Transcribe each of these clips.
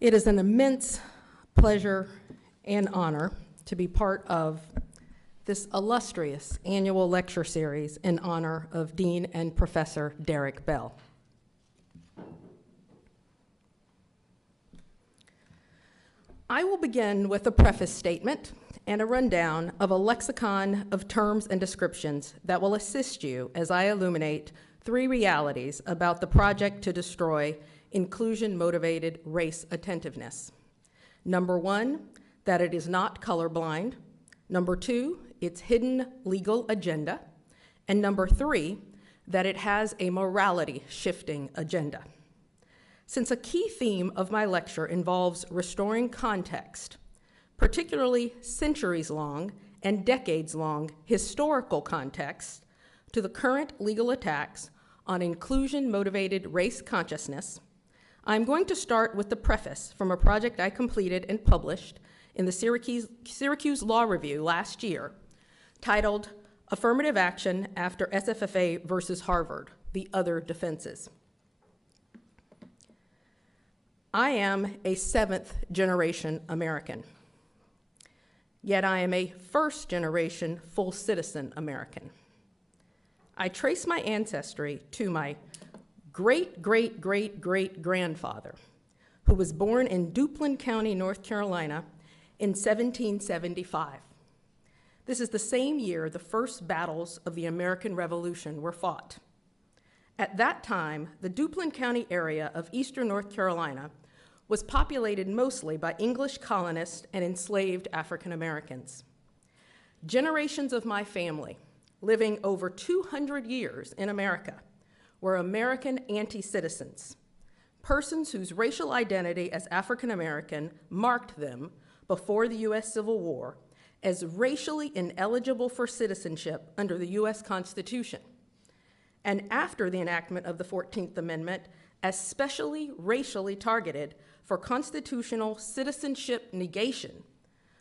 It is an immense pleasure and honor to be part of this illustrious annual lecture series in honor of Dean and Professor Derrick Bell. I will begin with a preface statement and a rundown of a lexicon of terms and descriptions that will assist you as I illuminate three realities about the project to destroy inclusion-motivated race attentiveness. Number one, that it is not colorblind. Number two, its hidden legal agenda. And number three, that it has a morality-shifting agenda. Since a key theme of my lecture involves restoring context, particularly centuries-long and decades-long historical context, to the current legal attacks on inclusion-motivated race consciousness, I'm going to start with the preface from a project I completed and published in the Syracuse Law Review last year, titled Affirmative Action After SFFA versus Harvard, The Other Defenses. I am a seventh-generation American, yet I am a first-generation full citizen American. I trace my ancestry to my great-great-great-great-grandfather, who was born in Duplin County, North Carolina in 1775. This is the same year the first battles of the American Revolution were fought. At that time, the Duplin County area of eastern North Carolina was populated mostly by English colonists and enslaved African Americans. Generations of my family, living over 200 years in America, were American anti-citizens, persons whose racial identity as African American marked them before the U.S. Civil War as racially ineligible for citizenship under the U.S. Constitution, and after the enactment of the 14th Amendment, especially racially targeted for constitutional citizenship negation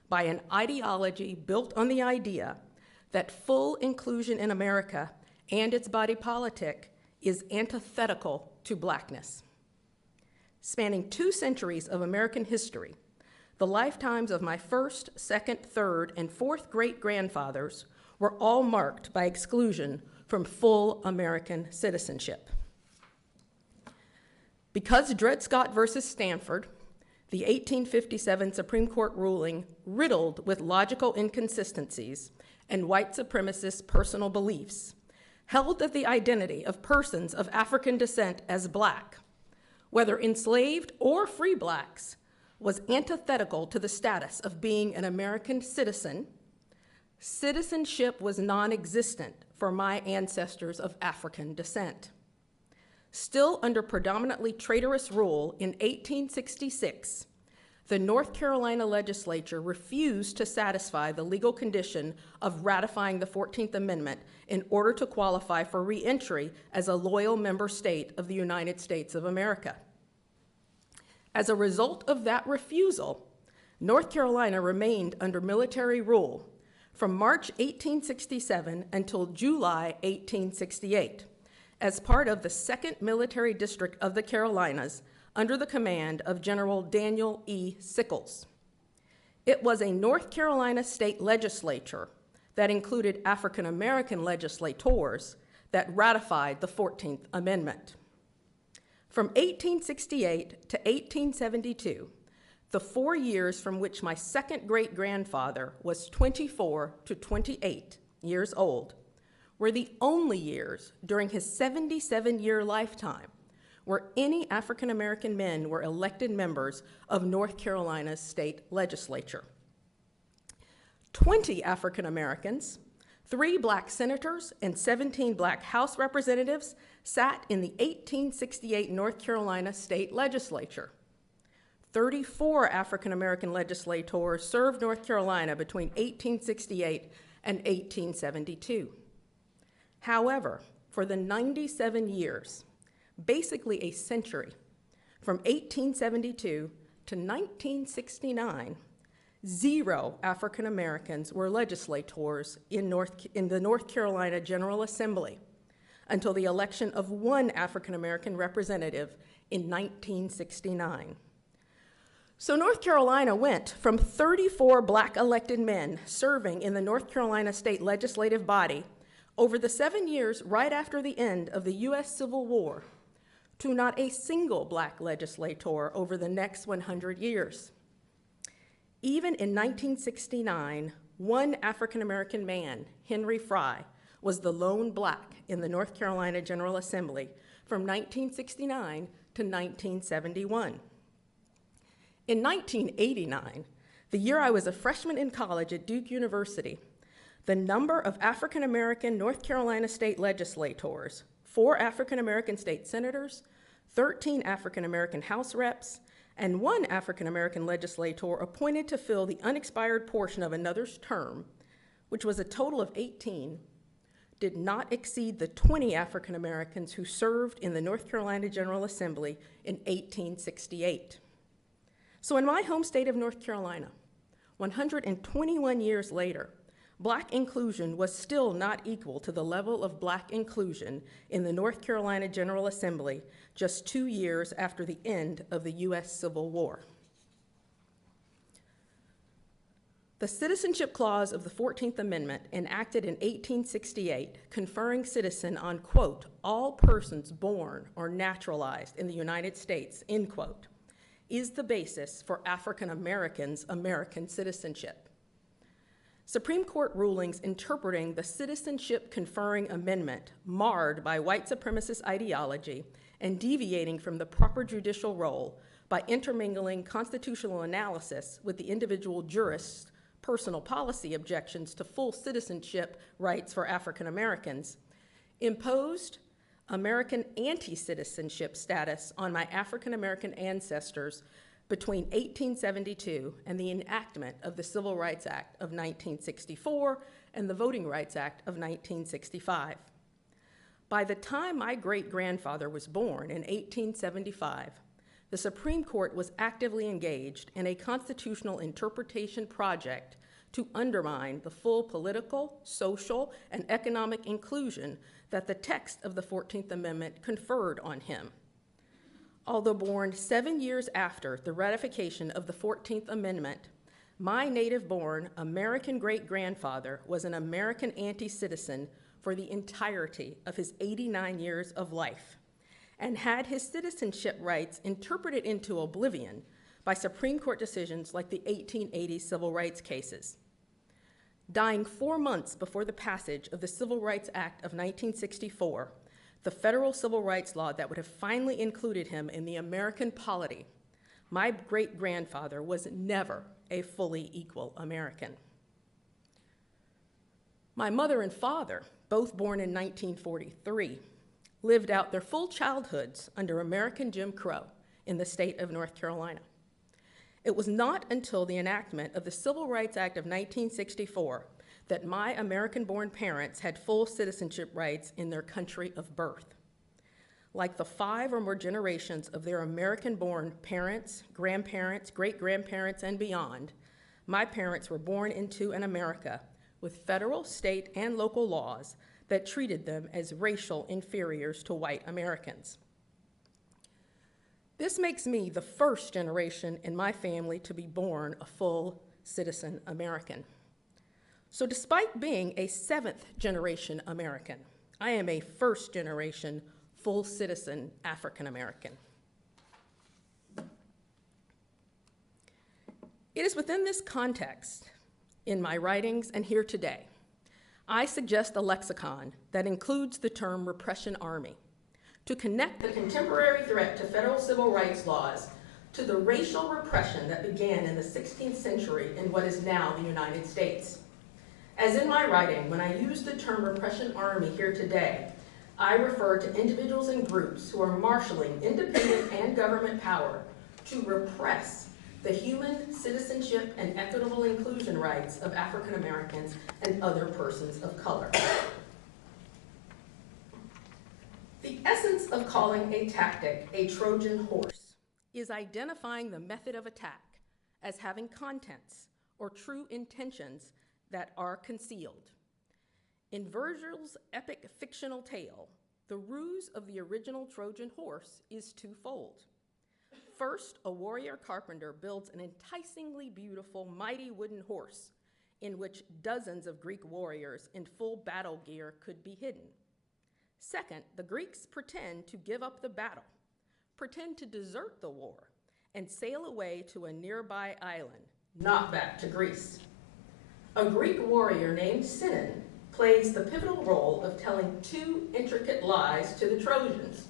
by an ideology built on the idea that full inclusion in America and its body politic is antithetical to blackness. Spanning 2 centuries of American history, the lifetimes of my first, second, third, and fourth great-grandfathers were all marked by exclusion from full American citizenship. Because Dred Scott versus Stanford, the 1857 Supreme Court ruling riddled with logical inconsistencies and white supremacist personal beliefs, held that the identity of persons of African descent as black, whether enslaved or free blacks, was antithetical to the status of being an American citizen. Citizenship was non-existent for my ancestors of African descent. Still under predominantly traitorous rule in 1866, the North Carolina legislature refused to satisfy the legal condition of ratifying the 14th Amendment in order to qualify for re-entry as a loyal member state of the United States of America. As a result of that refusal, North Carolina remained under military rule from March 1867 until July 1868 as part of the 2nd Military District of the Carolinas under the command of General Daniel E. Sickles. It was a North Carolina state legislature that included African American legislators that ratified the 14th Amendment. From 1868 to 1872, the 4 years from which my second great-grandfather was 24 to 28 years old, were the only years during his 77-year lifetime where any African American men were elected members of North Carolina's state legislature. 20 African Americans, 3 black senators, and 17 black House representatives sat in the 1868 North Carolina state legislature. 34 African American legislators served North Carolina between 1868 and 1872. However, for the 97 years, basically a century, from 1872 to 1969, 0 African Americans were legislators in the North Carolina General Assembly until the election of 1 African American representative in 1969. So North Carolina went from 34 black elected men serving in the North Carolina state legislative body over the 7 years right after the end of the U.S. Civil War to not a single black legislator over the next 100 years. Even in 1969, one African-American man, Henry Fry, was the lone black in the North Carolina General Assembly from 1969 to 1971. In 1989, the year I was a freshman in college at Duke University, the number of African-American North Carolina state legislators, 4 African-American state senators, 13 African-American House reps, and 1 African-American legislator appointed to fill the unexpired portion of another's term, which was a total of 18, did not exceed the 20 African-Americans who served in the North Carolina General Assembly in 1868. So in my home state of North Carolina, 121 years later, black inclusion was still not equal to the level of black inclusion in the North Carolina General Assembly just 2 years after the end of the U.S. Civil War. The Citizenship Clause of the 14th Amendment, enacted in 1868, conferring citizen on, quote, all persons born or naturalized in the United States, end quote, is the basis for African Americans' American citizenship. Supreme Court rulings interpreting the Citizenship Conferring Amendment, marred by white supremacist ideology and deviating from the proper judicial role by intermingling constitutional analysis with the individual jurist's personal policy objections to full citizenship rights for African Americans, imposed American anti-citizenship status on my African American ancestors between 1872 and the enactment of the Civil Rights Act of 1964 and the Voting Rights Act of 1965. By the time my great-grandfather was born in 1875, the Supreme Court was actively engaged in a constitutional interpretation project to undermine the full political, social, and economic inclusion that the text of the 14th Amendment conferred on him. Although born 7 years after the ratification of the 14th Amendment, my native-born American great-grandfather was an American anti-citizen for the entirety of his 89 years of life and had his citizenship rights interpreted into oblivion by Supreme Court decisions like the 1880 civil rights cases. Dying 4 months before the passage of the Civil Rights Act of 1964, the federal civil rights law that would have finally included him in the American polity, my great-grandfather was never a fully equal American. My mother and father, both born in 1943, lived out their full childhoods under American Jim Crow in the state of North Carolina. It was not until the enactment of the Civil Rights Act of 1964 that my American-born parents had full citizenship rights in their country of birth. Like the 5 or more generations of their American-born parents, grandparents, great-grandparents, and beyond, my parents were born into an America with federal, state, and local laws that treated them as racial inferiors to white Americans. This makes me the first generation in my family to be born a full citizen American. So despite being a 7th generation American, I am a 1st generation full citizen African American. It is within this context, in my writings and here today, I suggest a lexicon that includes the term repression army to connect the contemporary threat to federal civil rights laws to the racial repression that began in the 16th century in what is now the United States. As in my writing, when I use the term repression army here today, I refer to individuals and groups who are marshaling independent and government power to repress the human, citizenship, and equitable inclusion rights of African Americans and other persons of color. The essence of calling a tactic a Trojan horse is identifying the method of attack as having contents or true intentions that are concealed. In Virgil's epic fictional tale, the ruse of the original Trojan horse is twofold. First, a warrior carpenter builds an enticingly beautiful, mighty wooden horse in which dozens of Greek warriors in full battle gear could be hidden. Second, the Greeks pretend to give up the battle, pretend to desert the war, and sail away to a nearby island, not back to Greece. A Greek warrior named Sinon plays the pivotal role of telling two intricate lies to the Trojans: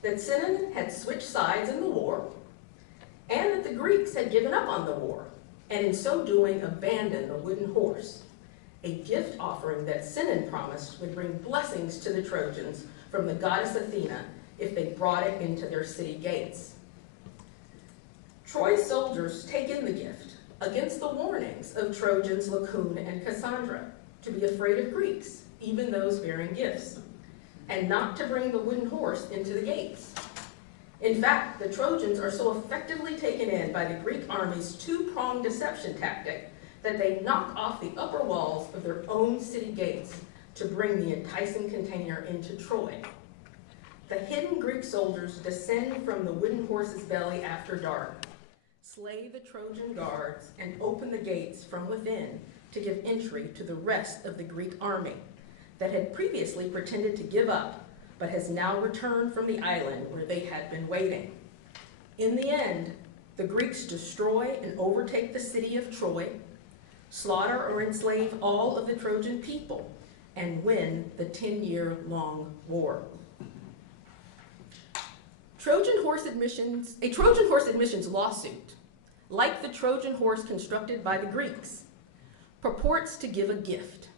that Sinon had switched sides in the war, and that the Greeks had given up on the war, and in so doing abandoned the wooden horse, a gift offering that Sinon promised would bring blessings to the Trojans from the goddess Athena if they brought it into their city gates. Troy's soldiers take in the gift against the warnings of Trojans Laocoon and Cassandra to be afraid of Greeks, even those bearing gifts, and not to bring the wooden horse into the gates. In fact, the Trojans are so effectively taken in by the Greek army's two-pronged deception tactic that they knock off the upper walls of their own city gates to bring the enticing container into Troy. The hidden Greek soldiers descend from the wooden horse's belly after dark, slay the Trojan guards, and open the gates from within to give entry to the rest of the Greek army that had previously pretended to give up, but has now returned from the island where they had been waiting. In the end, the Greeks destroy and overtake the city of Troy, slaughter or enslave all of the Trojan people, and win the 10-year-long war. A Trojan horse admissions lawsuit, like the Trojan horse constructed by the Greeks, purports to give a gift: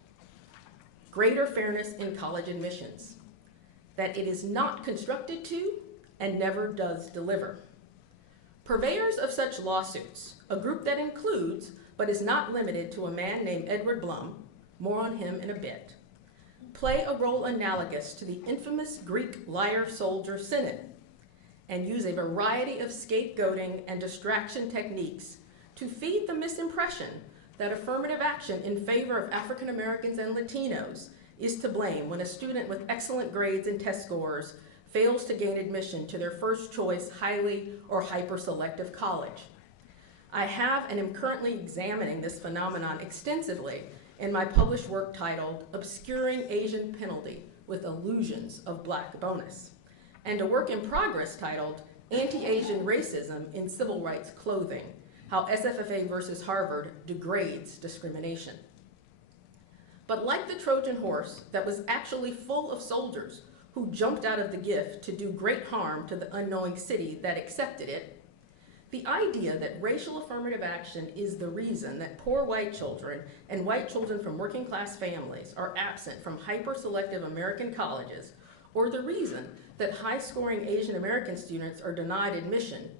greater fairness in college admissions, that it is not constructed to and never does deliver. Purveyors of such lawsuits, a group that includes but is not limited to a man named Edward Blum, more on him in a bit, play a role analogous to the infamous Greek liar soldier Sinon, and use a variety of scapegoating and distraction techniques to feed the misimpression that affirmative action in favor of African Americans and Latinos is to blame when a student with excellent grades and test scores fails to gain admission to their first choice highly or hyper-selective college. I have and am currently examining this phenomenon extensively in my published work titled Obscuring Asian Penalty with Illusions of Black Bonus, and a work in progress titled Anti-Asian Racism in Civil Rights Clothing: How SFFA versus Harvard Degrades Discrimination. But like the Trojan horse that was actually full of soldiers who jumped out of the gift to do great harm to the unknowing city that accepted it, the idea that racial affirmative action is the reason that poor white children and white children from working class families are absent from hyper-selective American colleges, or the reason that high-scoring Asian American students are denied admission,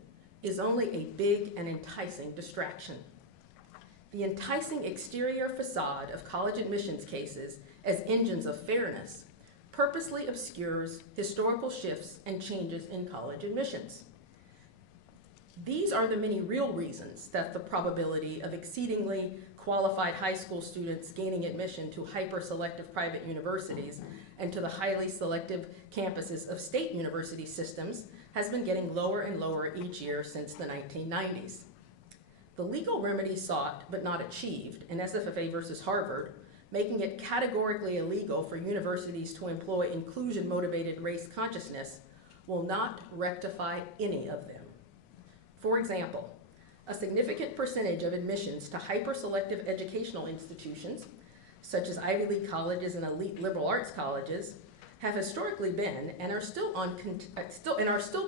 is only a big and enticing distraction. The enticing exterior facade of college admissions cases as engines of fairness purposely obscures historical shifts and changes in college admissions. These are the many real reasons that the probability of exceedingly qualified high school students gaining admission to hyper-selective private universities and to the highly selective campuses of state university systems has been getting lower and lower each year since the 1990s. The legal remedy sought but not achieved in SFFA versus Harvard, making it categorically illegal for universities to employ inclusion-motivated race consciousness, will not rectify any of them. For example, a significant percentage of admissions to hyper-selective educational institutions, such as Ivy League colleges and elite liberal arts colleges, have historically been and are still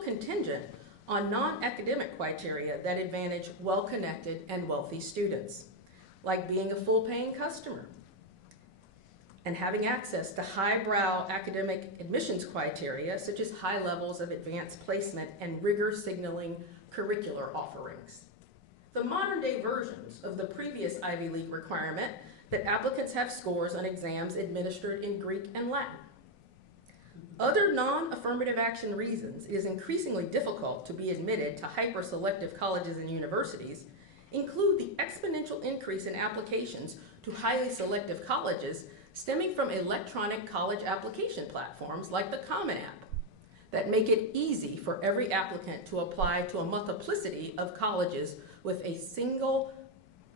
contingent on non-academic criteria that advantage well-connected and wealthy students, like being a full-paying customer and having access to highbrow academic admissions criteria, such as high levels of advanced placement and rigor signaling curricular offerings. The modern-day versions of the previous Ivy League requirement that applicants have scores on exams administered in Greek and Latin. Other non-affirmative action reasons it is increasingly difficult to be admitted to hyper-selective colleges and universities include the exponential increase in applications to highly selective colleges stemming from electronic college application platforms like the Common App that make it easy for every applicant to apply to a multiplicity of colleges with a single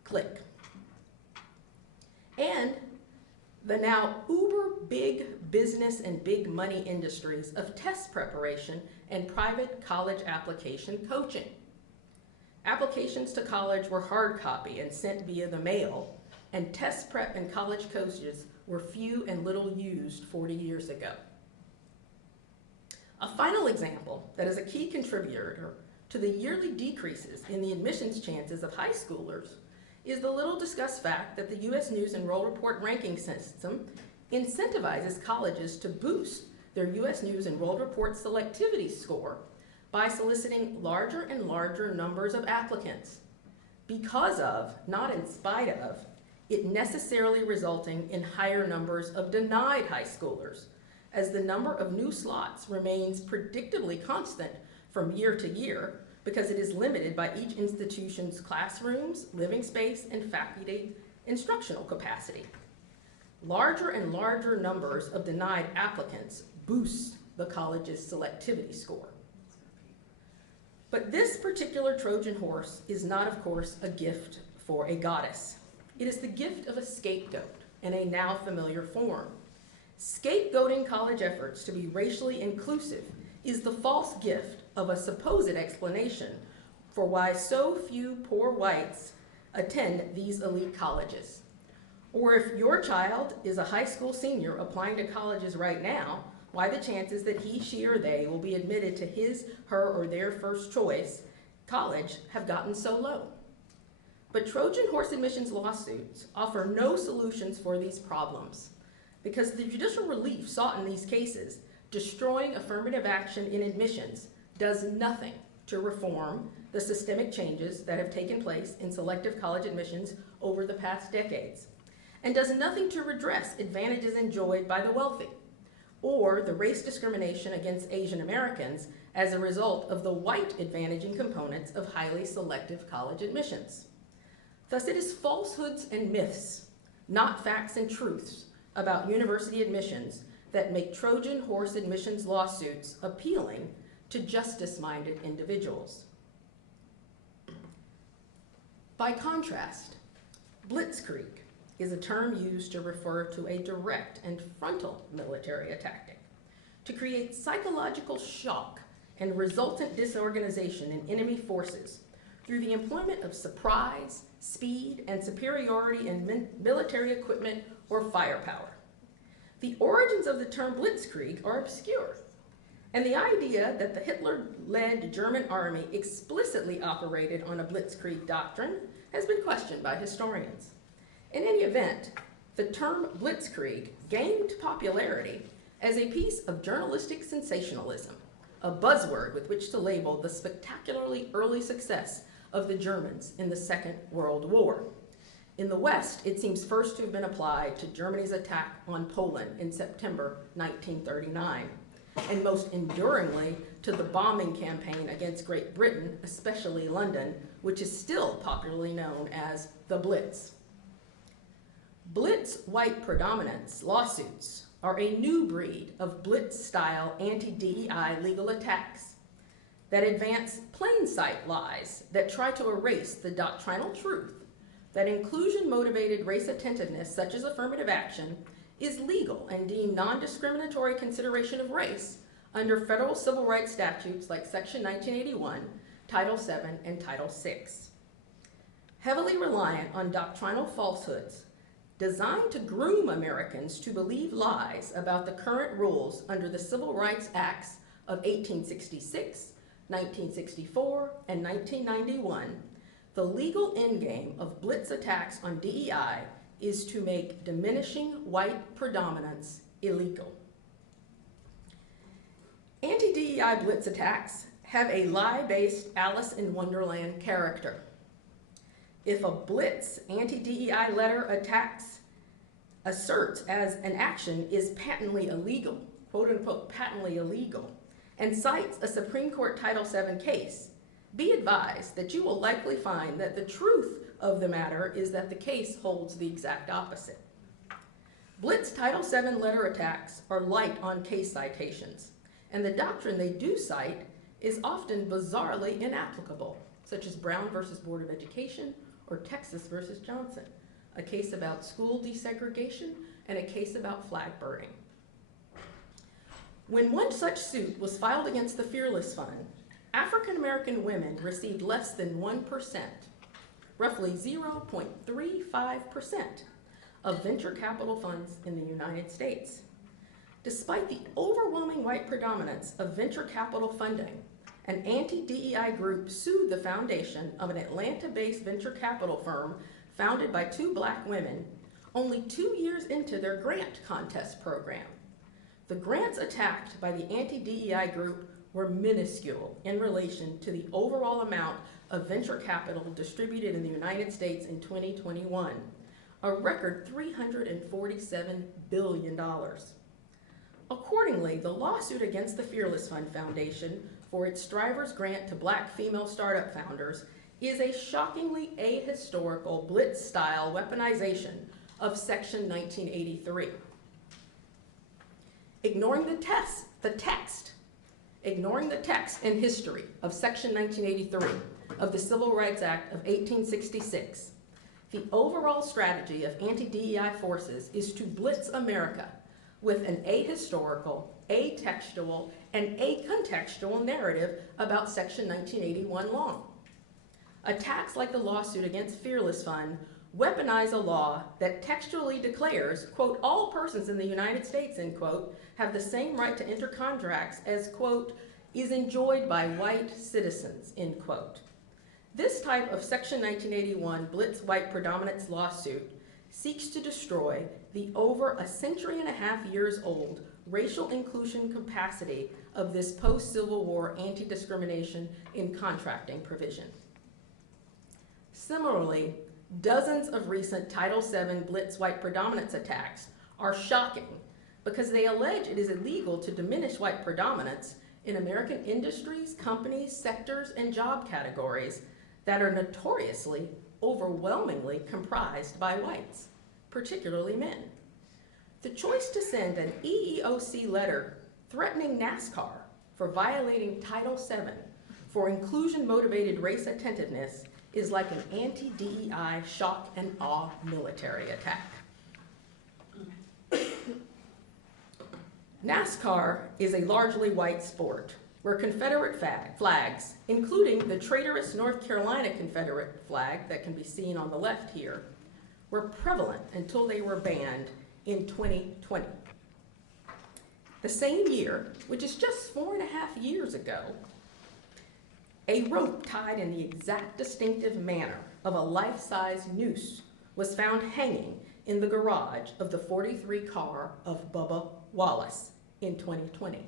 click. And the now uber big business and big money industries of test preparation and private college application coaching. Applications to college were hard copy and sent via the mail, and test prep and college coaches were few and little used 40 years ago. A final example that is a key contributor to the yearly decreases in the admissions chances of high schoolers is the little discussed fact that the U.S. News and World Report ranking system incentivizes colleges to boost their U.S. News and World Report selectivity score by soliciting larger and larger numbers of applicants because of, not in spite of, it necessarily resulting in higher numbers of denied high schoolers, as the number of new slots remains predictably constant from year to year because it is limited by each institution's classrooms, living space, and faculty instructional capacity. Larger and larger numbers of denied applicants boost the college's selectivity score. But this particular Trojan horse is not, of course, a gift for a goddess. It is the gift of a scapegoat in a now familiar form. Scapegoating college efforts to be racially inclusive is the false gift of a supposed explanation for why so few poor whites attend these elite colleges. Or if your child is a high school senior applying to colleges right now, why the chances that he, she, or they will be admitted to his, her, or their first choice college have gotten so low. But Trojan horse admissions lawsuits offer no solutions for these problems because the judicial relief sought in these cases, destroying affirmative action in admissions, does nothing to reform the systemic changes that have taken place in selective college admissions over the past decades, and does nothing to redress advantages enjoyed by the wealthy, or the race discrimination against Asian Americans as a result of the white advantaging components of highly selective college admissions. Thus, it is falsehoods and myths, not facts and truths, about university admissions that make Trojan horse admissions lawsuits appealing to justice-minded individuals. By contrast, blitzkrieg is a term used to refer to a direct and frontal military tactic to create psychological shock and resultant disorganization in enemy forces through the employment of surprise, speed, and superiority in military equipment or firepower. The origins of the term blitzkrieg are obscure, and the idea that the Hitler-led German army explicitly operated on a blitzkrieg doctrine has been questioned by historians. In any event, the term blitzkrieg gained popularity as a piece of journalistic sensationalism, a buzzword with which to label the spectacularly early success of the Germans in the Second World War. In the West, it seems first to have been applied to Germany's attack on Poland in September 1939, and most enduringly to the bombing campaign against Great Britain, especially London, which is still popularly known as the Blitz. Blitz white predominance lawsuits are a new breed of Blitz-style anti-DEI legal attacks that advance plain sight lies that try to erase the doctrinal truth that inclusion-motivated race attentiveness, such as affirmative action, is legal and deemed non-discriminatory consideration of race under federal civil rights statutes like Section 1981, Title VII, and Title VI. Heavily reliant on doctrinal falsehoods designed to groom Americans to believe lies about the current rules under the Civil Rights Acts of 1866, 1964, and 1991, the legal endgame of Blitz attacks on DEI is to make diminishing white predominance illegal. Anti-DEI Blitz attacks have a lie-based Alice in Wonderland character. If a Blitz anti-DEI letter asserts as an action is patently illegal, quote unquote patently illegal, and cites a Supreme Court Title VII case, be advised that you will likely find that the truth of the matter is that the case holds the exact opposite. Blitz Title VII letter attacks are light on case citations and the doctrine they do cite is often bizarrely inapplicable, such as Brown versus Board of Education or Texas versus Johnson, a case about school desegregation and a case about flag burning. When one such suit was filed against the Fearless Fund, African American women received less than 1%, roughly 0.35% of venture capital funds in the United States. Despite the overwhelming white predominance of venture capital funding, an anti-DEI group sued the foundation of an Atlanta-based venture capital firm founded by 2 Black women only 2 years into their grant contest program. The grants attacked by the anti-DEI group were minuscule in relation to the overall amount of venture capital distributed in the United States in 2021, a record $347 billion. Accordingly, the lawsuit against the Fearless Fund Foundation for its Strivers grant to Black female startup founders is a shockingly ahistorical Blitz-style weaponization of Section 1983. Ignoring the text and history of Section 1983 of the Civil Rights Act of 1866, the overall strategy of anti-DEI forces is to blitz America with an ahistorical, atextual, and acontextual narrative about Section 1981 law. Attacks like the lawsuit against Fearless Fund weaponize a law that textually declares, quote, all persons in the United States, end quote, have the same right to enter contracts as, quote, is enjoyed by white citizens, end quote. This type of Section 1981 Blitz white predominance lawsuit seeks to destroy the over a century and a half years old racial inclusion capacity of this post-Civil War anti-discrimination in contracting provision. Similarly, dozens of recent Title VII Blitz white predominance attacks are shocking because they allege it is illegal to diminish white predominance in American industries, companies, sectors, and job categories that are notoriously, overwhelmingly comprised by whites, particularly men. The choice to send an EEOC letter threatening NASCAR for violating Title VII for inclusion-motivated race attentiveness is like an anti-DEI shock and awe military attack. NASCAR is a largely white sport where Confederate flags, including the traitorous North Carolina Confederate flag that can be seen on the left here, were prevalent until they were banned in 2020. The same year, which is just 4.5 years ago, a rope tied in the exact distinctive manner of a life-size noose was found hanging in the garage of the 43 car of Bubba Wallace in 2020.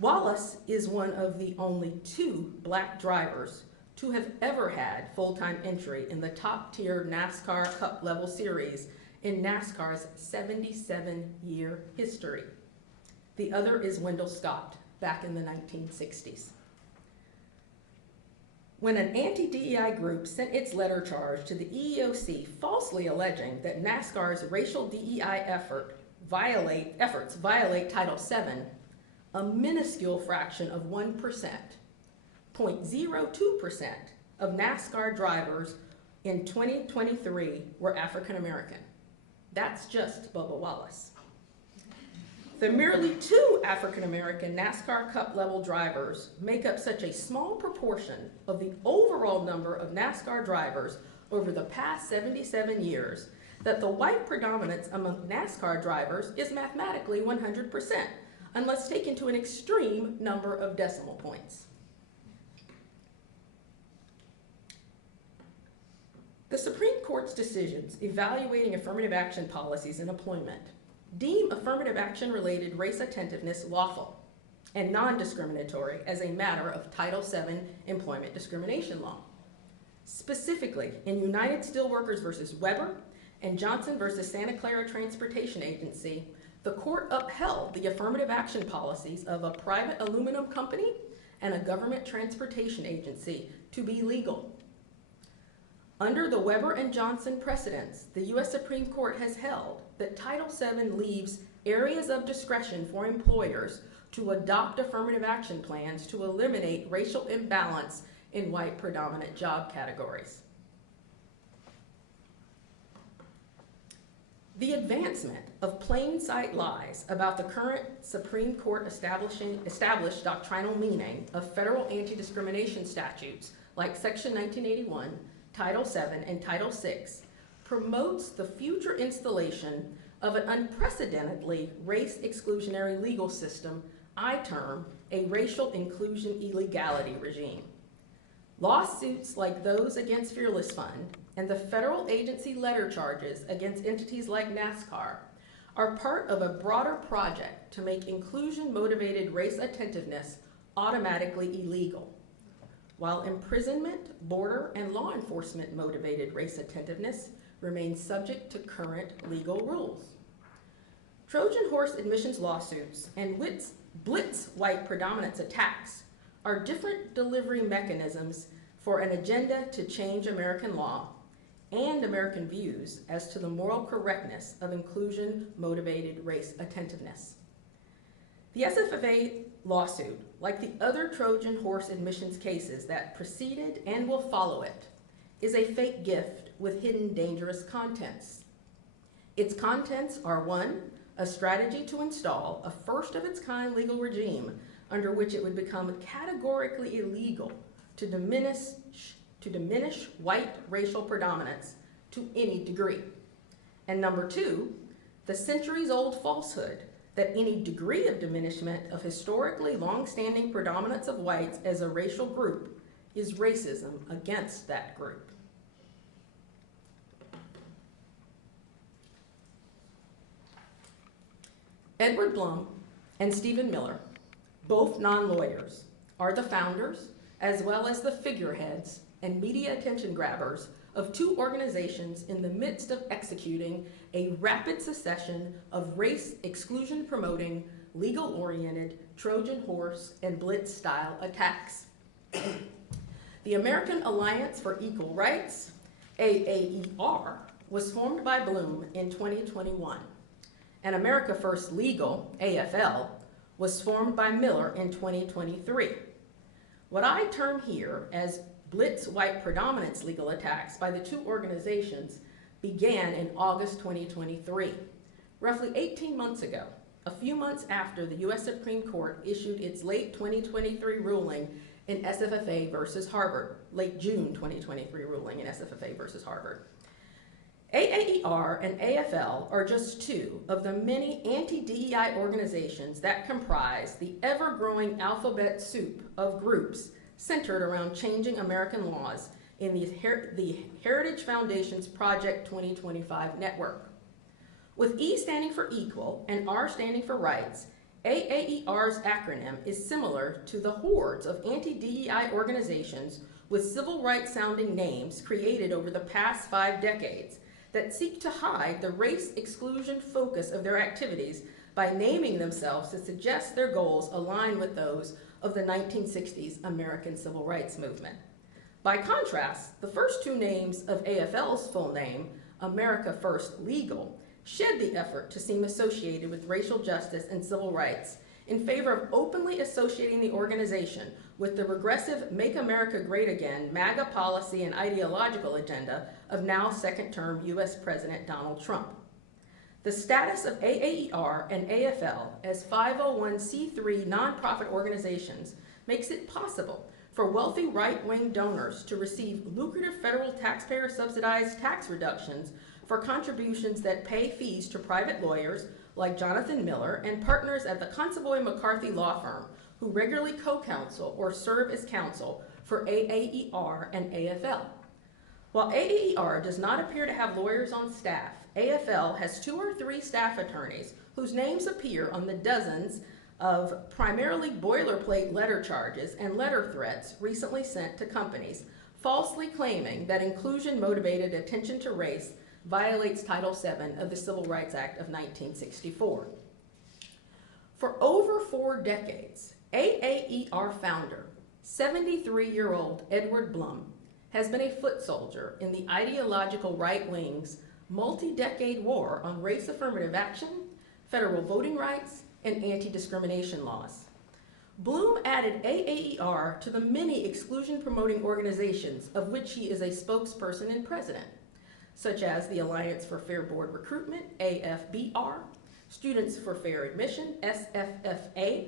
Wallace is one of the only 2 Black drivers to have ever had full-time entry in the top-tier NASCAR Cup level series in NASCAR's 77-year history. The other is Wendell Scott, back in the 1960s. When an anti-DEI group sent its letter charge to the EEOC falsely alleging that NASCAR's racial DEI efforts violate Title VII, a minuscule fraction of 1%, 0.02% of NASCAR drivers in 2023 were African American. That's just Bubba Wallace. The merely 2 African American NASCAR Cup level drivers make up such a small proportion of the overall number of NASCAR drivers over the past 77 years that the white predominance among NASCAR drivers is mathematically 100%, unless taken to an extreme number of decimal points. The Supreme Court's decisions evaluating affirmative action policies in employment deem affirmative action-related race attentiveness lawful and non-discriminatory as a matter of Title VII employment discrimination law. Specifically, in United Steelworkers versus Weber and Johnson versus Santa Clara Transportation Agency, the court upheld the affirmative action policies of a private aluminum company and a government transportation agency to be legal. Under the Weber and Johnson precedents, the U.S. Supreme Court has held that Title VII leaves areas of discretion for employers to adopt affirmative action plans to eliminate racial imbalance in white predominant job categories. The advancement of plain sight lies about the current Supreme Court established doctrinal meaning of federal anti-discrimination statutes like Section 1981, Title VII, and Title VI promotes the future installation of an unprecedentedly race exclusionary legal system I term a racial inclusion illegality regime. Lawsuits like those against Fearless Fund and the federal agency letter charges against entities like NASCAR are part of a broader project to make inclusion-motivated race attentiveness automatically illegal, while imprisonment, border, and law enforcement-motivated race attentiveness remains subject to current legal rules. Trojan horse admissions lawsuits and blitz white predominance attacks are different delivery mechanisms for an agenda to change American law and American views as to the moral correctness of inclusion-motivated race attentiveness. The SFFA lawsuit, like the other Trojan horse admissions cases that preceded and will follow it, is a fake gift with hidden dangerous contents. Its contents are: 1, a strategy to install a first-of-its-kind legal regime under which it would become categorically illegal to diminish white racial predominance to any degree. And number 2, the centuries-old falsehood that any degree of diminishment of historically long-standing predominance of whites as a racial group is racism against that group. Edward Blum and Stephen Miller, both non-lawyers, are the founders as well as the figureheads and media attention grabbers of 2 organizations in the midst of executing a rapid succession of race exclusion promoting, legal-oriented Trojan horse and blitz-style attacks. The American Alliance for Equal Rights, AAER, was formed by Blum in 2021. And America First Legal, AFL, was formed by Miller in 2023. What I term here as blitz white predominance legal attacks by the 2 organizations began in August 2023, roughly 18 months ago, a few months after the U.S. Supreme Court issued its late 2023 ruling in SFFA versus Harvard, late June 2023 ruling in SFFA versus Harvard. AAER and AFL are just 2 of the many anti-DEI organizations that comprise the ever-growing alphabet soup of groups centered around changing American laws in the Heritage Foundation's Project 2025 network. With E standing for equal and R standing for rights, AAER's acronym is similar to the hordes of anti-DEI organizations with civil rights-sounding names created over the past 5 decades that seek to hide the race exclusion focus of their activities by naming themselves to suggest their goals align with those of the 1960s American Civil Rights Movement. By contrast, the first 2 names of AFL's full name, America First Legal, shed the effort to seem associated with racial justice and civil rights in favor of openly associating the organization with the regressive Make America Great Again MAGA policy and ideological agenda of now second-term U.S. President Donald Trump. The status of AAER and AFL as 501c3 nonprofit organizations makes it possible for wealthy right-wing donors to receive lucrative federal taxpayer-subsidized tax reductions for contributions that pay fees to private lawyers like Jonathan Miller and partners at the Consovoy McCarthy law firm who regularly co-counsel or serve as counsel for AAER and AFL. While AAER does not appear to have lawyers on staff, AFL has 2 or 3 staff attorneys whose names appear on the dozens of primarily boilerplate letter charges and letter threats recently sent to companies, falsely claiming that inclusion-motivated attention to race violates Title VII of the Civil Rights Act of 1964. For over 4 decades, AAER founder, 73-year-old Edward Blum, has been a foot soldier in the ideological right wing's multi-decade war on race affirmative action, federal voting rights, and anti-discrimination laws. Bloom added AAER to the many exclusion-promoting organizations of which he is a spokesperson and president, such as the Alliance for Fair Board Recruitment, AFBR, Students for Fair Admission, SFFA,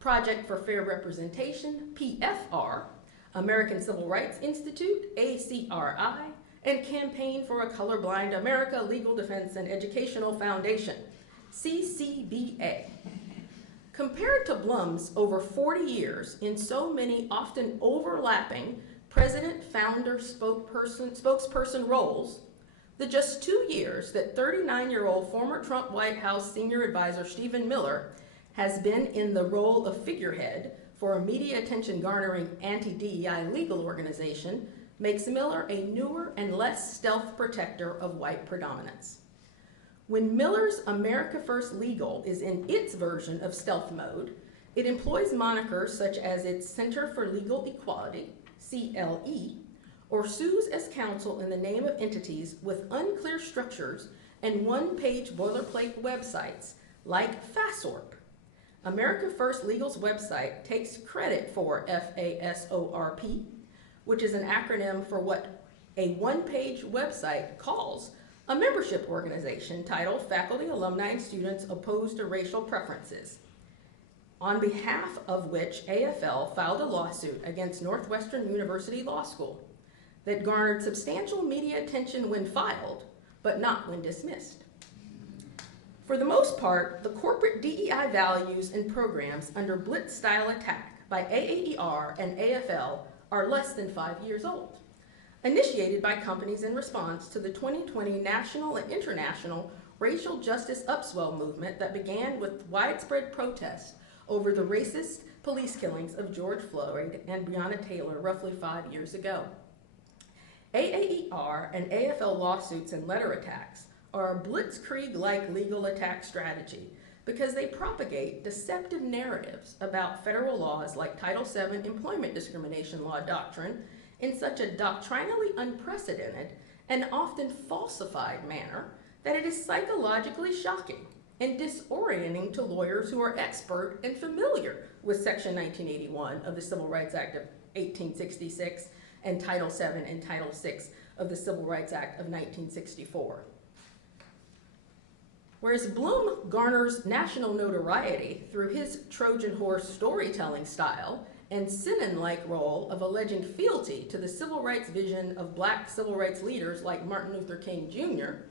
Project for Fair Representation, PFR, American Civil Rights Institute, ACRI, and Campaign for a Colorblind America Legal Defense and Educational Foundation, CCBA. Compared to Blum's over 40 years in so many often overlapping president, founder, spokesperson roles, the just 2 years that 39-year-old former Trump White House senior advisor Stephen Miller has been in the role of figurehead for a media attention garnering anti-DEI legal organization makes Miller a newer and less stealth protector of white predominance. When Miller's America First Legal is in its version of stealth mode, it employs monikers such as its Center for Legal Equality, CLE, or sues as counsel in the name of entities with unclear structures and one-page boilerplate websites like FASORP. America First Legal's website takes credit for FASORP, which is an acronym for what a one-page website calls a membership organization titled Faculty, Alumni, and Students Opposed to Racial Preferences, on behalf of which AFL filed a lawsuit against Northwestern University Law School that garnered substantial media attention when filed, but not when dismissed. For the most part, the corporate DEI values and programs under blitz-style attack by AAER and AFL are less than 5 years old, initiated by companies in response to the 2020 national and international racial justice upswell movement that began with widespread protest over the racist police killings of George Floyd and Breonna Taylor roughly 5 years ago. AAER and AFL lawsuits and letter attacks are a blitzkrieg-like legal attack strategy because they propagate deceptive narratives about federal laws like Title VII employment discrimination law doctrine in such a doctrinally unprecedented and often falsified manner that it is psychologically shocking and disorienting to lawyers who are expert and familiar with Section 1981 of the Civil Rights Act of 1866 and Title VII and Title VI of the Civil Rights Act of 1964. Whereas Bloom garners national notoriety through his Trojan horse storytelling style and Sinan-like role of alleging fealty to the civil rights vision of Black civil rights leaders like Martin Luther King Jr.,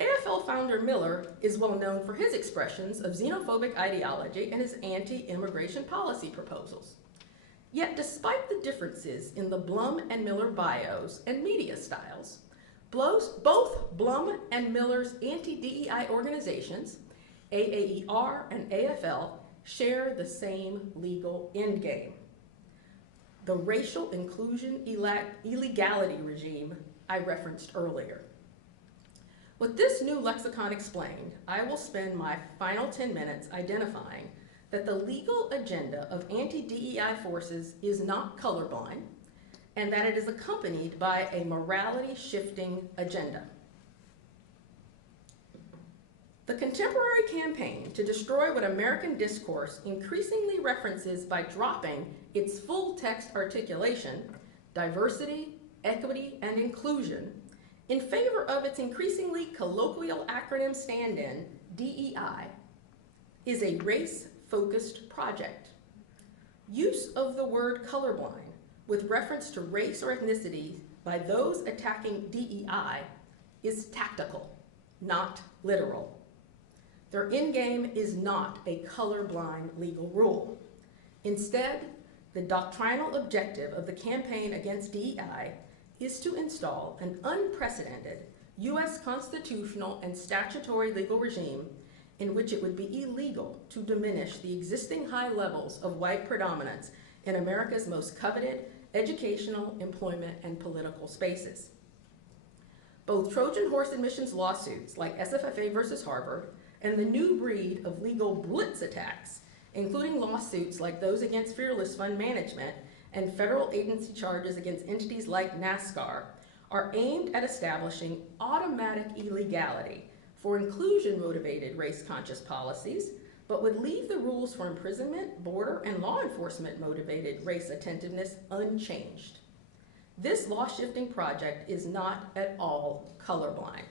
AFL founder Miller is well known for his expressions of xenophobic ideology and his anti-immigration policy proposals. Yet despite the differences in the Blum and Miller bios and media styles, both Blum and Miller's anti-DEI organizations, AAER and AFL, share the same legal endgame: the racial inclusion illegality regime I referenced earlier. With this new lexicon explained, I will spend my final 10 minutes identifying that the legal agenda of anti-DEI forces is not colorblind, and that it is accompanied by a morality-shifting agenda. The contemporary campaign to destroy what American discourse increasingly references by dropping its full-text articulation, diversity, equity, and inclusion, in favor of its increasingly colloquial acronym stand-in, DEI, is a race-focused project. Use of the word colorblind with reference to race or ethnicity by those attacking DEI is tactical, not literal. Their endgame is not a colorblind legal rule. Instead, the doctrinal objective of the campaign against DEI is to install an unprecedented U.S. constitutional and statutory legal regime in which it would be illegal to diminish the existing high levels of white predominance in America's most coveted educational, employment, and political spaces. Both Trojan horse admissions lawsuits like SFFA versus Harvard and the new breed of legal blitz attacks, including lawsuits like those against Fearless Fund Management and federal agency charges against entities like NASCAR, are aimed at establishing automatic illegality for inclusion-motivated race-conscious policies but would leave the rules for imprisonment, border, and law enforcement motivated race attentiveness unchanged. This law-shifting project is not at all colorblind.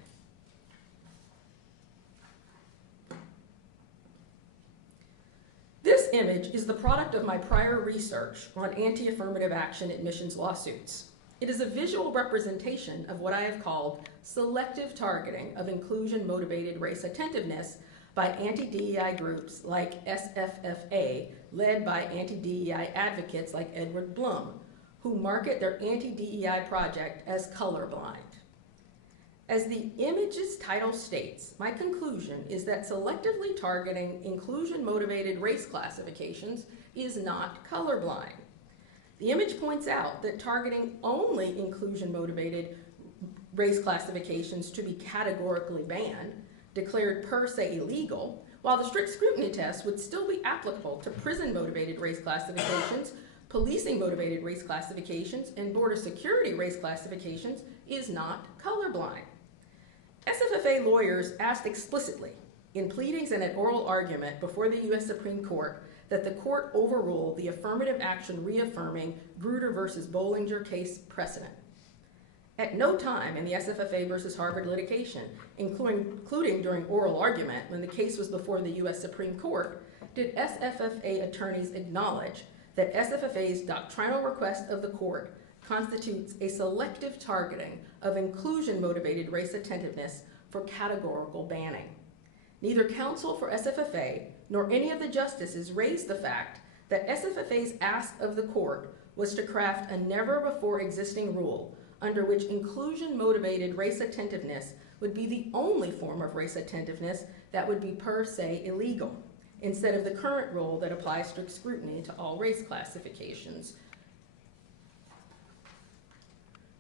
This image is the product of my prior research on anti-affirmative action admissions lawsuits. It is a visual representation of what I have called selective targeting of inclusion-motivated race attentiveness by anti-DEI groups like SFFA, led by anti-DEI advocates like Edward Blum, who market their anti-DEI project as colorblind. As the image's title states, my conclusion is that selectively targeting inclusion-motivated race classifications is not colorblind. The image points out that targeting only inclusion-motivated race classifications to be categorically banned, declared per se illegal, while the strict scrutiny test would still be applicable to prison-motivated race classifications, policing-motivated race classifications, and border security race classifications is not colorblind. SFFA lawyers asked explicitly in pleadings and at oral argument before the U.S. Supreme Court that the court overrule the affirmative action reaffirming Grutter versus Bollinger case precedent. At no time in the SFFA versus Harvard litigation, including during oral argument when the case was before the U.S. Supreme Court, did SFFA attorneys acknowledge that SFFA's doctrinal request of the court constitutes a selective targeting of inclusion-motivated race attentiveness for categorical banning. Neither counsel for SFFA nor any of the justices raised the fact that SFFA's ask of the court was to craft a never-before-existing rule under which inclusion-motivated race attentiveness would be the only form of race attentiveness that would be per se illegal, instead of the current rule that applies strict scrutiny to all race classifications.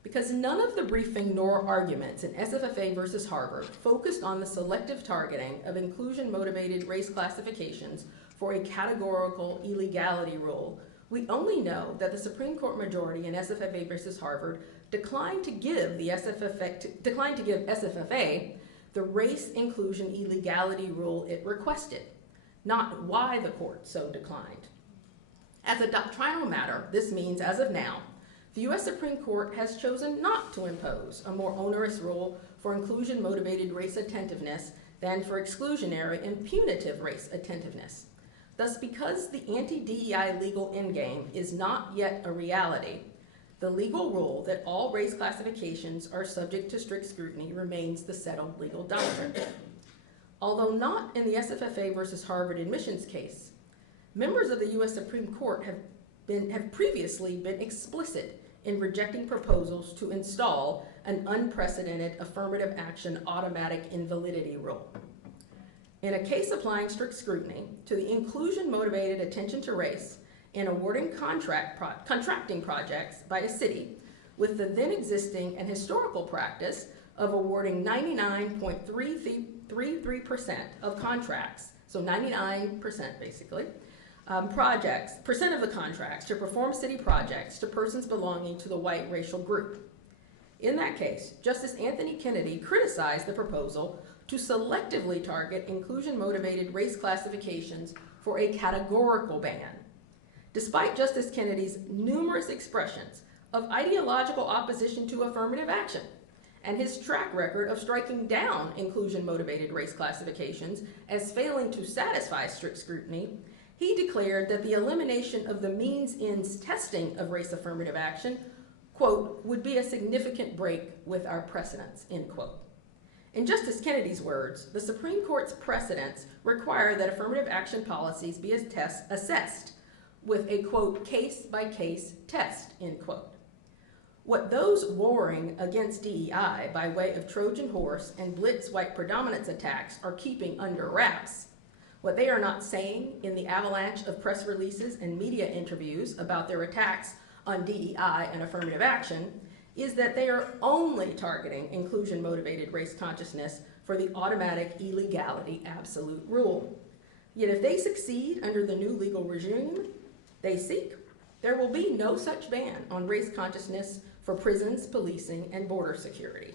Because none of the briefing nor arguments in SFFA versus Harvard focused on the selective targeting of inclusion-motivated race classifications for a categorical illegality rule, we only know that the Supreme Court majority in SFFA versus Harvard declined to give SFFA the race inclusion illegality rule it requested, not why the court so declined. As a doctrinal matter, this means, as of now, the U.S. Supreme Court has chosen not to impose a more onerous rule for inclusion-motivated race attentiveness than for exclusionary and punitive race attentiveness. Thus, because the anti-DEI legal endgame is not yet a reality, the legal rule that all race classifications are subject to strict scrutiny remains the settled legal doctrine. Although not in the SFFA versus Harvard admissions case, members of the U.S. Supreme Court have previously been explicit in rejecting proposals to install an unprecedented affirmative action automatic invalidity rule. In a case applying strict scrutiny to the inclusion-motivated attention to race in awarding contracting projects by a city with the then existing and historical practice of awarding 99.33% of contracts, so 99% basically, percent of the contracts to perform city projects to persons belonging to the white racial group. In that case, Justice Anthony Kennedy criticized the proposal to selectively target inclusion-motivated race classifications for a categorical ban. Despite Justice Kennedy's numerous expressions of ideological opposition to affirmative action and his track record of striking down inclusion-motivated race classifications as failing to satisfy strict scrutiny, he declared that the elimination of the means-ends testing of race affirmative action, quote, would be a significant break with our precedents, end quote. In Justice Kennedy's words, the Supreme Court's precedents require that affirmative action policies be assessed with a, quote, case-by-case test, end quote. What those warring against DEI by way of Trojan horse and blitz white predominance attacks are keeping under wraps, what they are not saying in the avalanche of press releases and media interviews about their attacks on DEI and affirmative action is that they are only targeting inclusion-motivated race consciousness for the automatic illegality absolute rule. Yet if they succeed under the new legal regime they seek, there will be no such ban on race consciousness for prisons, policing, and border security.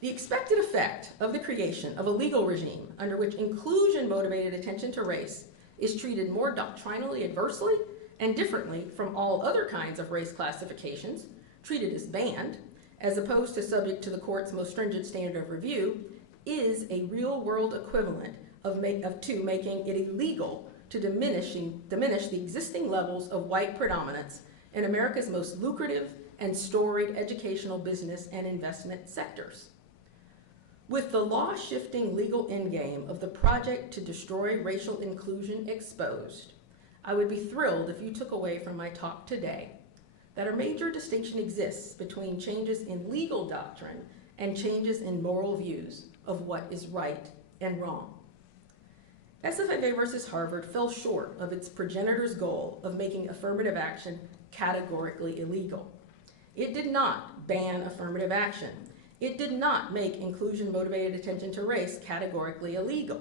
The expected effect of the creation of a legal regime under which inclusion-motivated attention to race is treated more doctrinally adversely and differently from all other kinds of race classifications, treated as banned, as opposed to subject to the court's most stringent standard of review, is a real-world equivalent of making it illegal to diminish the existing levels of white predominance in America's most lucrative and storied educational, business, and investment sectors. With the law-shifting legal endgame of the project to destroy racial inclusion exposed, I would be thrilled if you took away from my talk today that a major distinction exists between changes in legal doctrine and changes in moral views of what is right and wrong. SFFA versus Harvard fell short of its progenitor's goal of making affirmative action categorically illegal. It did not ban affirmative action. It did not make inclusion-motivated attention to race categorically illegal.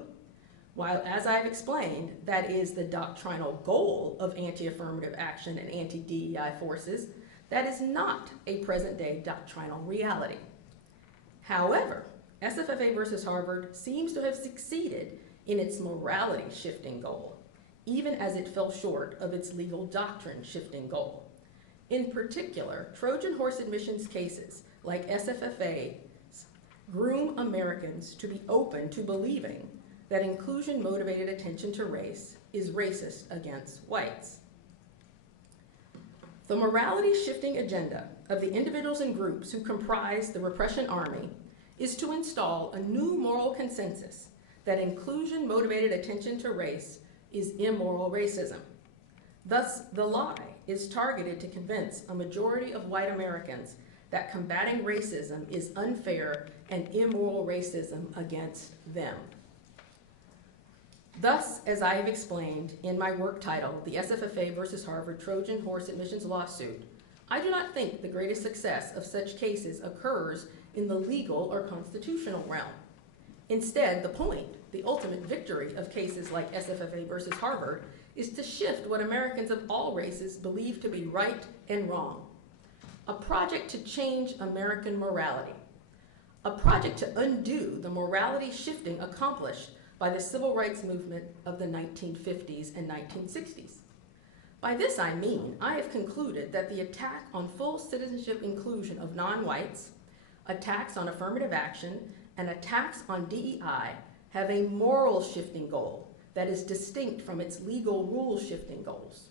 While, as I've explained, that is the doctrinal goal of anti-affirmative action and anti-DEI forces, that is not a present-day doctrinal reality. However, SFFA versus Harvard seems to have succeeded in its morality-shifting goal, even as it fell short of its legal doctrine-shifting goal. In particular, Trojan horse admissions cases like SFFA's groom Americans to be open to believing that inclusion-motivated attention to race is racist against whites. The morality-shifting agenda of the individuals and groups who comprise the repression army is to install a new moral consensus that inclusion-motivated attention to race is immoral racism. Thus, the lie is targeted to convince a majority of white Americans that combating racism is unfair and immoral racism against them. Thus, as I have explained in my work titled, The SFFA versus Harvard Trojan Horse Admissions Lawsuit, I do not think the greatest success of such cases occurs in the legal or constitutional realm. Instead, the point, the ultimate victory of cases like SFFA versus Harvard, is to shift what Americans of all races believe to be right and wrong. A project to change American morality. A project to undo the morality shifting accomplished by the civil rights movement of the 1950s and 1960s. By this I mean, I have concluded that the attack on full citizenship inclusion of non-whites, attacks on affirmative action, and attacks on DEI have a moral shifting goal that is distinct from its legal rule shifting goals.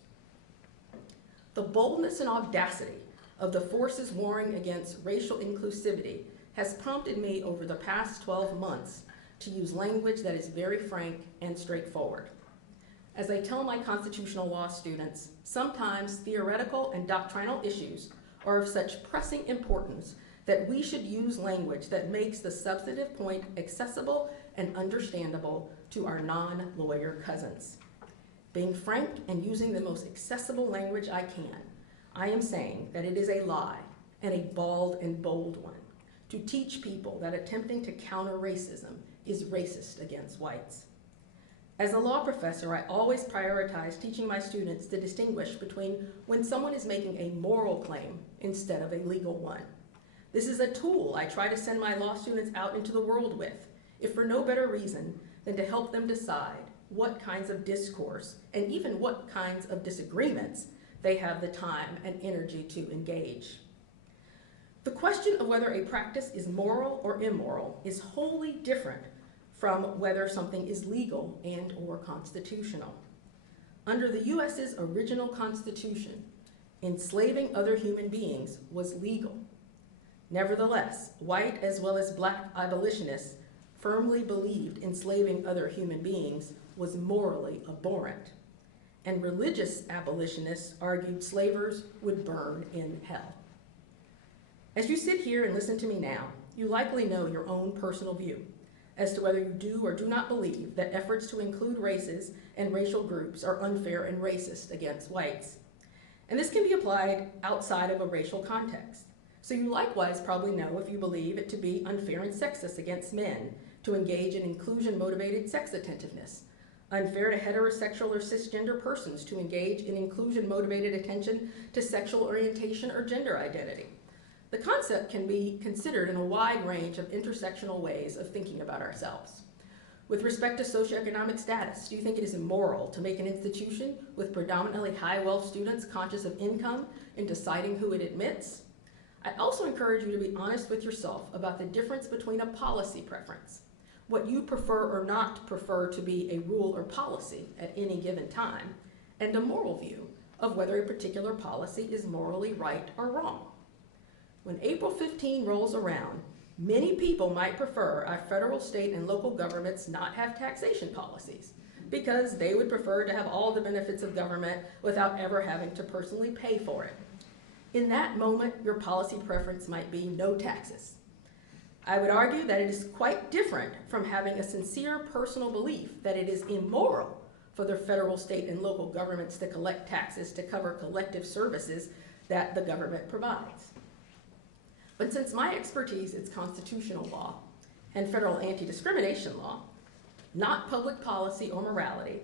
The boldness and audacity of the forces warring against racial inclusivity has prompted me over the past 12 months to use language that is very frank and straightforward. As I tell my constitutional law students, sometimes theoretical and doctrinal issues are of such pressing importance that we should use language that makes the substantive point accessible and understandable to our non-lawyer cousins. Being frank and using the most accessible language I can, I am saying that it is a lie, and a bald and bold one, to teach people that attempting to counter racism is racist against whites. As a law professor, I always prioritize teaching my students to distinguish between when someone is making a moral claim instead of a legal one. This is a tool I try to send my law students out into the world with, if for no better reason than to help them decide what kinds of discourse and even what kinds of disagreements they have the time and energy to engage. The question of whether a practice is moral or immoral is wholly different from whether something is legal and or constitutional. Under the US's original Constitution, enslaving other human beings was legal. Nevertheless, white as well as black abolitionists firmly believed enslaving other human beings was morally abhorrent, and religious abolitionists argued slavers would burn in hell. As you sit here and listen to me now, you likely know your own personal view as to whether you do or do not believe that efforts to include races and racial groups are unfair and racist against whites. And this can be applied outside of a racial context. So you likewise probably know if you believe it to be unfair and sexist against men to engage in inclusion-motivated sex attentiveness, unfair to heterosexual or cisgender persons to engage in inclusion-motivated attention to sexual orientation or gender identity, The concept can be considered in a wide range of intersectional ways of thinking about ourselves. With respect to socioeconomic status, do you think it is immoral to make an institution with predominantly high-wealth students conscious of income in deciding who it admits? I also encourage you to be honest with yourself about the difference between a policy preference, what you prefer or not prefer to be a rule or policy at any given time, and a moral view of whether a particular policy is morally right or wrong. When April 15 rolls around, many people might prefer our federal, state, and local governments not have taxation policies because they would prefer to have all the benefits of government without ever having to personally pay for it. In that moment, your policy preference might be no taxes. I would argue that it is quite different from having a sincere personal belief that it is immoral for the federal, state, and local governments to collect taxes to cover collective services that the government provides. But since my expertise is constitutional law and federal anti-discrimination law, not public policy or morality,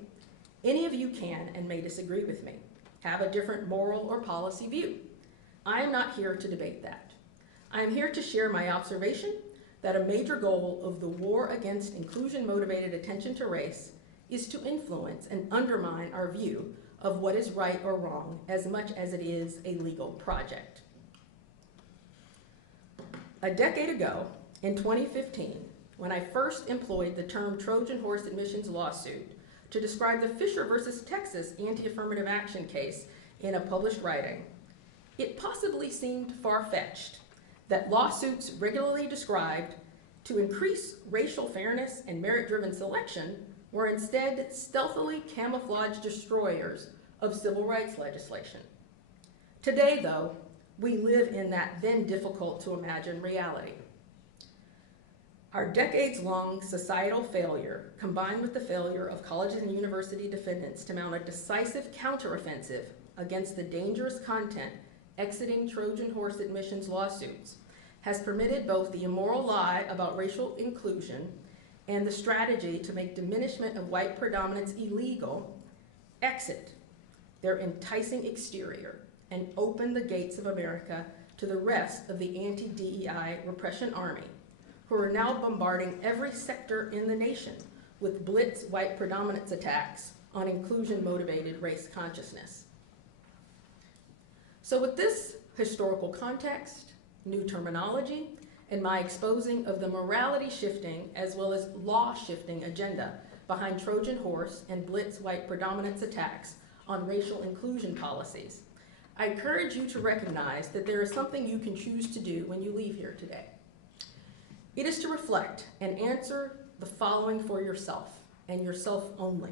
any of you can and may disagree with me, have a different moral or policy view. I am not here to debate that. I am here to share my observation that a major goal of the war against inclusion-motivated attention to race is to influence and undermine our view of what is right or wrong as much as it is a legal project. A decade ago, in 2015, when I first employed the term Trojan horse admissions lawsuit to describe the Fisher versus Texas anti-affirmative action case in a published writing, it possibly seemed far-fetched that lawsuits regularly described to increase racial fairness and merit-driven selection were instead stealthily camouflaged destroyers of civil rights legislation. Today, though, we live in that then difficult to imagine reality. Our decades-long societal failure, combined with the failure of colleges and university defendants to mount a decisive counteroffensive against the dangerous content exiting Trojan horse admissions lawsuits, has permitted both the immoral lie about racial inclusion and the strategy to make diminishment of white predominance illegal exit their enticing exterior and open the gates of America to the rest of the anti-DEI repression army, who are now bombarding every sector in the nation with blitz white predominance attacks on inclusion-motivated race consciousness. So with this historical context, new terminology, and my exposing of the morality shifting as well as law shifting agenda behind Trojan horse and blitz white predominance attacks on racial inclusion policies, I encourage you to recognize that there is something you can choose to do when you leave here today. It is to reflect and answer the following for yourself and yourself only.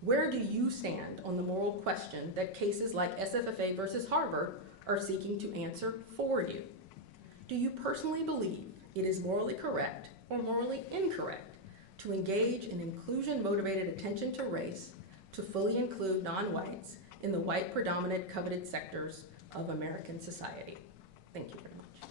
Where do you stand on the moral question that cases like SFFA versus Harvard are seeking to answer for you? Do you personally believe it is morally correct or morally incorrect to engage in inclusion-motivated attention to race to fully include non-whites in the white predominant coveted sectors of American society? Thank you very much.